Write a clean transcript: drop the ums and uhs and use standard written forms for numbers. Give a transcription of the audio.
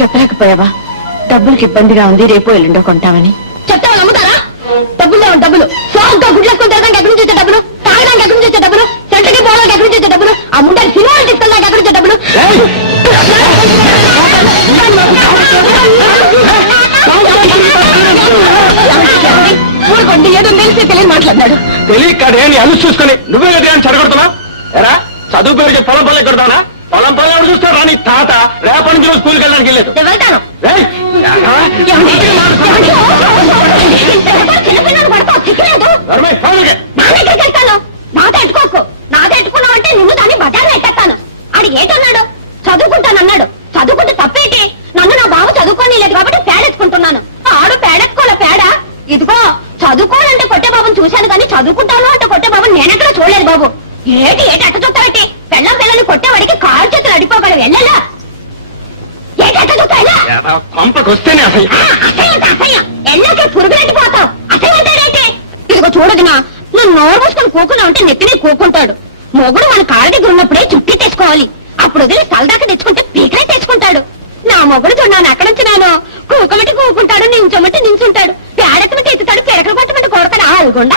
చెప్పలేకపోయావా? డబ్బులకి ఇబ్బందిగా ఉంది, రేపు ఎల్లుండో కొంటామని. చెప్తా వాళ్ళు అమ్ముతారా? డబ్బులు డబ్బులు సోగ్గా గుడ్లేసుకొని తిరగడానికి ఎక్కడి నుంచి వచ్చే డబ్బులు? తాగడానికి ఎక్కడి నుంచి వచ్చే డబ్బులు? సెంటర్కి పోవడానికి ఎక్కడి నుంచి వచ్చే డబ్బులు? ఆ ముందరి సినిమాలు తీసుకెళ్ళడానికి ఎక్కడి నుంచి డబ్బులు? ఊరుకోండి, ఏదో తెలిసి తెలియని మాట్లాడినాడు. తెలియకడే నీ అల్లు చూసుకొని నువ్వే కదా చెడగొడుతున్నావు. ఎరా చదువు పేరు చెప్పి పొలం పల్లె కొడతావునా? పొలం పల్లె ఎవరు చూస్తావు రా? నీ తాత రేపటి నుంచి నువ్వు స్కూల్కి వెళ్ళడానికి వెళ్ళలేదు. వెళ్తాను. చిన్నపిల్లలు పడతావు, చిక్కలేదు. వెళ్తాను. నాతో ఎట్టుకోకు. నాతో ఎట్టుకున్నావంటే నిన్ను దాన్ని బజార్లో ఎట్టేస్తాను. ఆడు ఏటన్నాడు? చదువుకుంటానన్నాడు. చదువుకుంటే తప్పేంటి? నన్ను నా బావ చదువుకోని లేదు కాబట్టి పేడెత్తుకుంటున్నాను. ఆడు పేడెత్తుకోలే పేడ. ఇదిగో చదువుకోవాలంటే కొట్టే బాబుని చూశాను కానీ చదువుకుంటాను అంటే కొట్టే బాబుని నేనెక్కడ చూడలేదు బాబు. ఏటి అట్ట చూస్తావేంటి? పెళ్ళం పిల్లల్ని కొట్టేవాడికి కాలు చేతులు అడిపోగలవు. వెళ్ళలా ఏటి అట్ట చూస్తాయిలా కొంపకొస్తేనే అసహ్యం. అసహ్యం ఎల్లోకే పురుగులంటి పోతావు. అసహ్యంటే ఇదిగో చూడదునా, నువ్వు నోరు మూసుకొని కూకున్నా ఉంటే నెత్తినే కూకుంటాడు. మొగుడు మన కాళ్ళ దగ్గర ఉన్నప్పుడే చుట్టి తెచ్చుకోవాలి. అప్పుడు వదిలి సలదాకా తెచ్చుకుంటే పీకనే తెచ్చుకుంటాడు. నా మొగుడు చూడాను ఎక్కడ నుంచినాను. కూకమటి కూకుంటాడు, నించోమంటే నించుంటాడు, పేడెత్తమని తెచ్చుతాడు, పిడకలు పట్టమంటే కొడతాడు. ఆల్గొండ